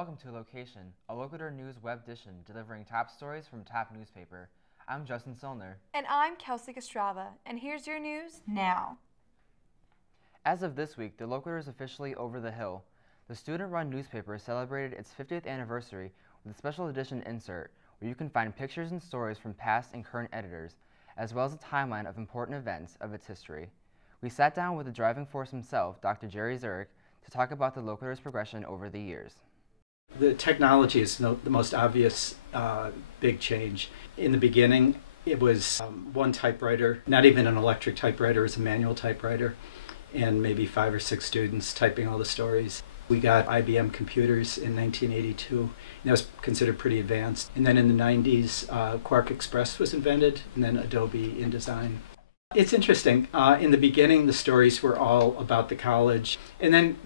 Welcome to LOQation, a Loquitur news web edition delivering top stories from top newspaper. I'm Justin Solner. And I'm Kelsey Castrava, and here's your news now. As of this week, the Loquitur is officially over the hill. The student-run newspaper celebrated its 50th anniversary with a special edition insert where you can find pictures and stories from past and current editors, as well as a timeline of important events of its history. We sat down with the driving force himself, Dr. Jerry Zurich, to talk about the Loquitur's progression over the years. The technology is the most obvious big change. In the beginning, it was one typewriter, not even an electric typewriter, it was a manual typewriter, and maybe 5 or 6 students typing all the stories. We got IBM computers in 1982, and that was considered pretty advanced. And then in the 90s, Quark Express was invented, and then Adobe InDesign. It's interesting. In the beginning, the stories were all about the college. And then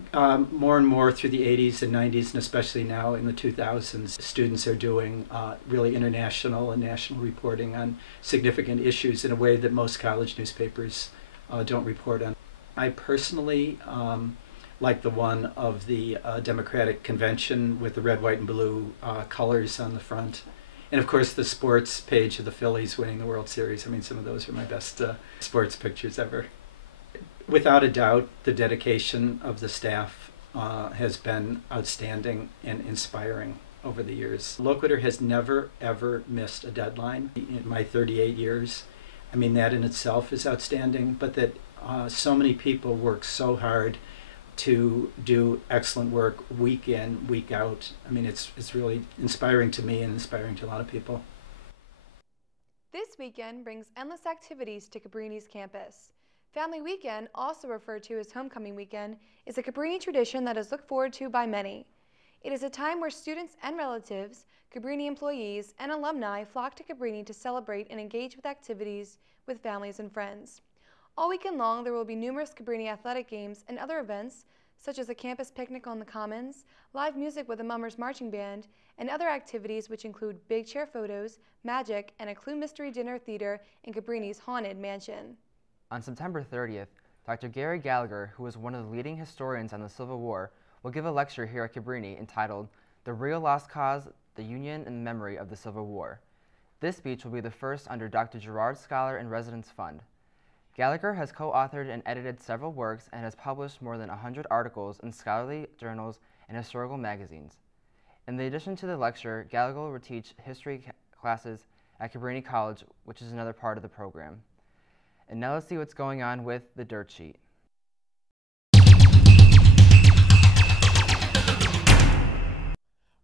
more and more through the 80s and 90s, and especially now in the 2000s, students are doing really international and national reporting on significant issues in a way that most college newspapers don't report on. I personally like the one of the Democratic Convention with the red, white, and blue colors on the front. And of course, the sports page of the Phillies winning the World Series. I mean, some of those are my best sports pictures ever. Without a doubt, the dedication of the staff has been outstanding and inspiring over the years. Loquitur has never, ever missed a deadline in my 38 years. I mean, that in itself is outstanding, but that so many people work so hard to do excellent work week in, week out. I mean, it's really inspiring to me and inspiring to a lot of people. This weekend brings endless activities to Cabrini's campus. Family Weekend, also referred to as Homecoming Weekend, is a Cabrini tradition that is looked forward to by many. It is a time where students and relatives, Cabrini employees, and alumni flock to Cabrini to celebrate and engage with activities with families and friends. All weekend long, there will be numerous Cabrini athletic games and other events, such as a campus picnic on the Commons, live music with the Mummers Marching Band, and other activities which include big chair photos, magic, and a Clue Mystery Dinner Theater in Cabrini's Haunted Mansion. On September 30th, Dr. Gary Gallagher, who is one of the leading historians on the Civil War, will give a lecture here at Cabrini entitled "The Real Lost Cause, the Union and Memory of the Civil War." This speech will be the first under Dr. Gerard Scholar in Residence Fund. Gallagher has co-authored and edited several works and has published more than 100 articles in scholarly journals and historical magazines. In addition to the lecture, Gallagher will teach history classes at Cabrini College, which is another part of the program. And now let's see what's going on with the dirt sheet.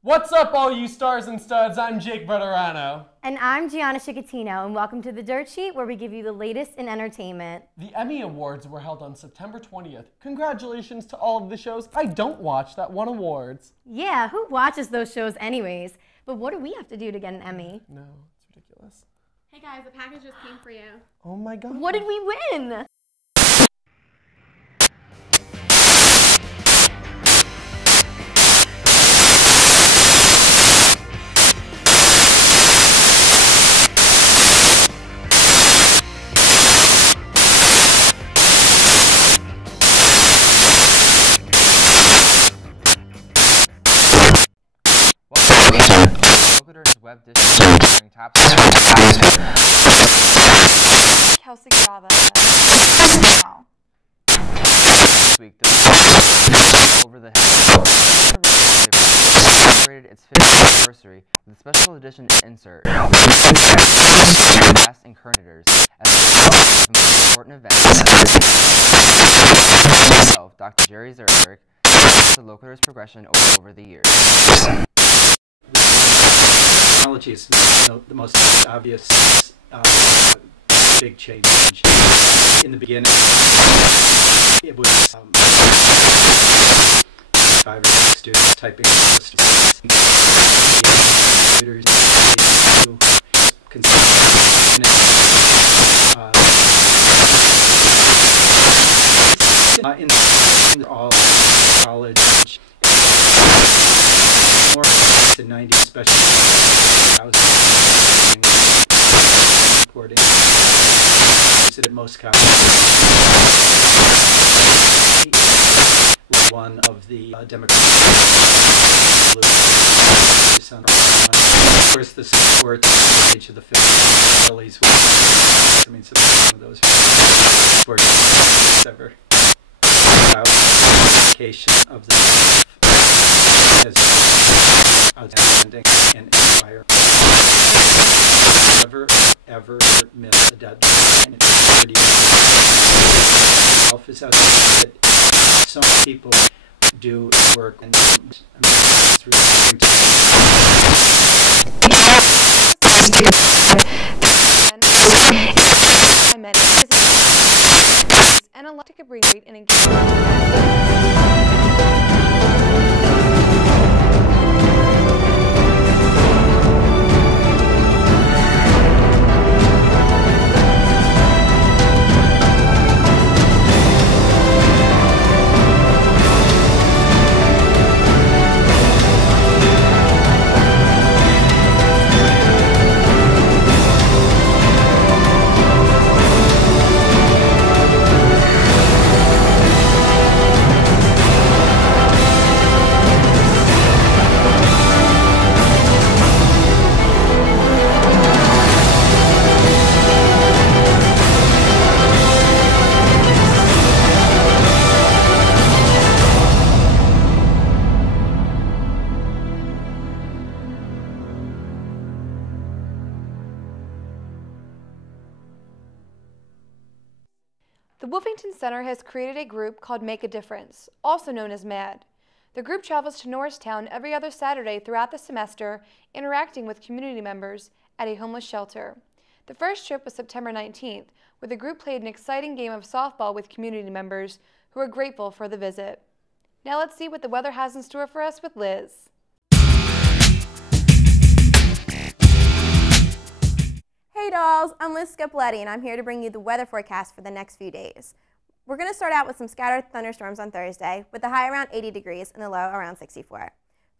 What's up, all you stars and studs? I'm Jake Verderano. And I'm Gianna Chicatino, and welcome to The Dirt Sheet, where we give you the latest in entertainment. The Emmy Awards were held on September 20th. Congratulations to all of the shows I don't watch that won awards. Yeah, who watches those shows anyways? But what do we have to do to get an Emmy? No, it's ridiculous. Hey guys, the package just came for you. Oh my god. What did we win? Loquitur's web edition delivering top stories. Kelsey Castrava. Now. This week, the over the hill celebrated its 50th anniversary with a special edition insert past and current editors as well as some important events. Himself, Dr. Jerry Zurich, the Loquitur's progression over the years. Technology is the most obvious big change. In the beginning, it was 5 or 6 students typing computers, in all college, more in the 90s, especially reporting at most colleges. one of the Democratic. Of course, the sports at the age of the Phillies. I mean, some of those sports ever. LOQation of the as outstanding and inspiring. Never ever miss a deadline. Itself is outstanding. So many people do work and it's really and a lot to bring rate and engagement. The Wolfington Center has created a group called Make a Difference, also known as MAD. The group travels to Norristown every other Saturday throughout the semester, interacting with community members at a homeless shelter. The first trip was September 19th, where the group played an exciting game of softball with community members who are grateful for the visit. Now let's see what the weather has in store for us with Liz. Hey dolls, I'm Liz Scapoletti and I'm here to bring you the weather forecast for the next few days. We're going to start out with some scattered thunderstorms on Thursday with the high around 80 degrees and the low around 64.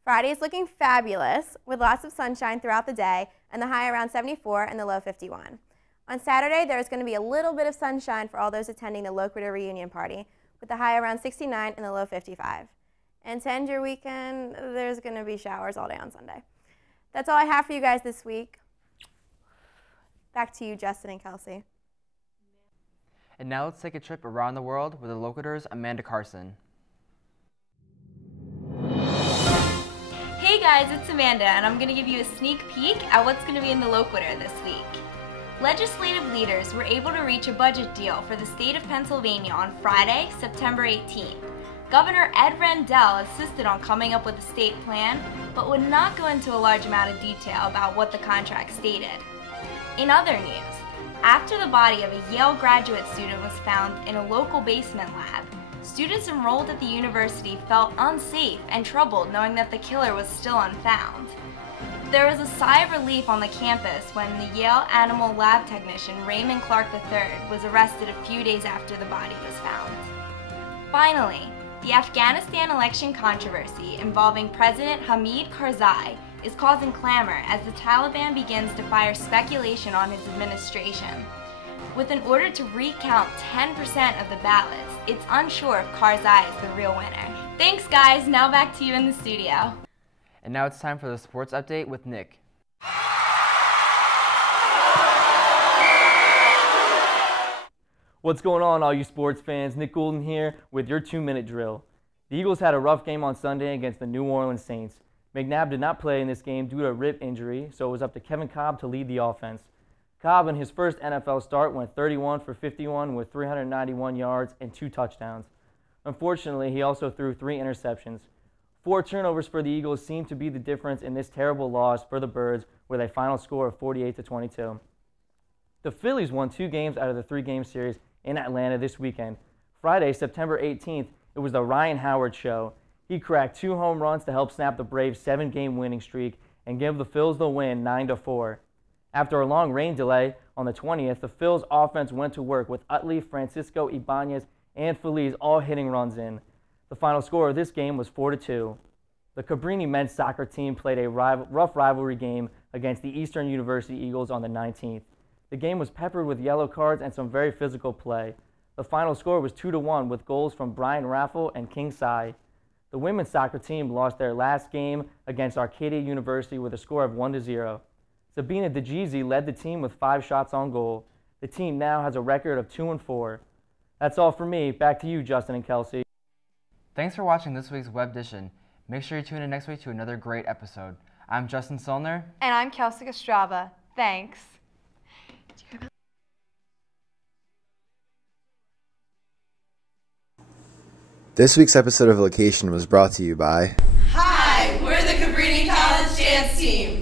Friday is looking fabulous with lots of sunshine throughout the day and the high around 74 and the low 51. On Saturday, there's going to be a little bit of sunshine for all those attending the Loquitur reunion party with the high around 69 and the low 55. And to end your weekend, there's going to be showers all day on Sunday. That's all I have for you guys this week. Back to you, Justin and Kelsey. And now let's take a trip around the world with the Loquitur's Amanda Carson. Hey guys, it's Amanda, and I'm going to give you a sneak peek at what's going to be in the Loquitur this week. Legislative leaders were able to reach a budget deal for the state of Pennsylvania on Friday, September 18th. Governor Ed Rendell insisted on coming up with a state plan, but would not go into a large amount of detail about what the contract stated. In other news, after the body of a Yale graduate student was found in a local basement lab, students enrolled at the university felt unsafe and troubled knowing that the killer was still unfound. There was a sigh of relief on the campus when the Yale animal lab technician Raymond Clark III was arrested a few days after the body was found. Finally, the Afghanistan election controversy involving President Hamid Karzai is causing clamor as the Taliban begins to fire speculation on his administration. With an order to recount 10% of the ballots, it's unsure if Karzai is the real winner. Thanks guys, now back to you in the studio. And now it's time for the sports update with Nick. What's going on, all you sports fans? Nick Goulden here with your 2-minute drill. The Eagles had a rough game on Sunday against the New Orleans Saints. McNabb did not play in this game due to a rib injury, so it was up to Kevin Kolb to lead the offense. Kolb, in his first NFL start, went 31 for 51 with 391 yards and 2 touchdowns. Unfortunately, he also threw 3 interceptions. 4 turnovers for the Eagles seemed to be the difference in this terrible loss for the Birds with a final score of 48-22. The Phillies won 2 games out of the 3-game series in Atlanta this weekend. Friday, September 18th, it was the Ryan Howard show. He cracked 2 home runs to help snap the Braves' 7-game winning streak and give the Phils the win 9-4. After a long rain delay on the 20th, the Phils offense went to work with Utley, Francisco Ibanez, and Feliz all hitting runs in. The final score of this game was 4-2. The Cabrini men's soccer team played a rough rivalry game against the Eastern University Eagles on the 19th. The game was peppered with yellow cards and some very physical play. The final score was 2-1 with goals from Brian Raffle and King Sai. The women's soccer team lost their last game against Arcadia University with a score of 1-0. Sabina DeGeezy led the team with 5 shots on goal. The team now has a record of 2-4. That's all for me. Back to you, Justin and Kelsey. Thanks for watching this week's Web Edition. Make sure you tune in next week to another great episode. I'm Justin Solner. And I'm Kelsey Ostrava. Thanks. This week's episode of Location was brought to you by... Hi, we're the Cabrini College Dance Team.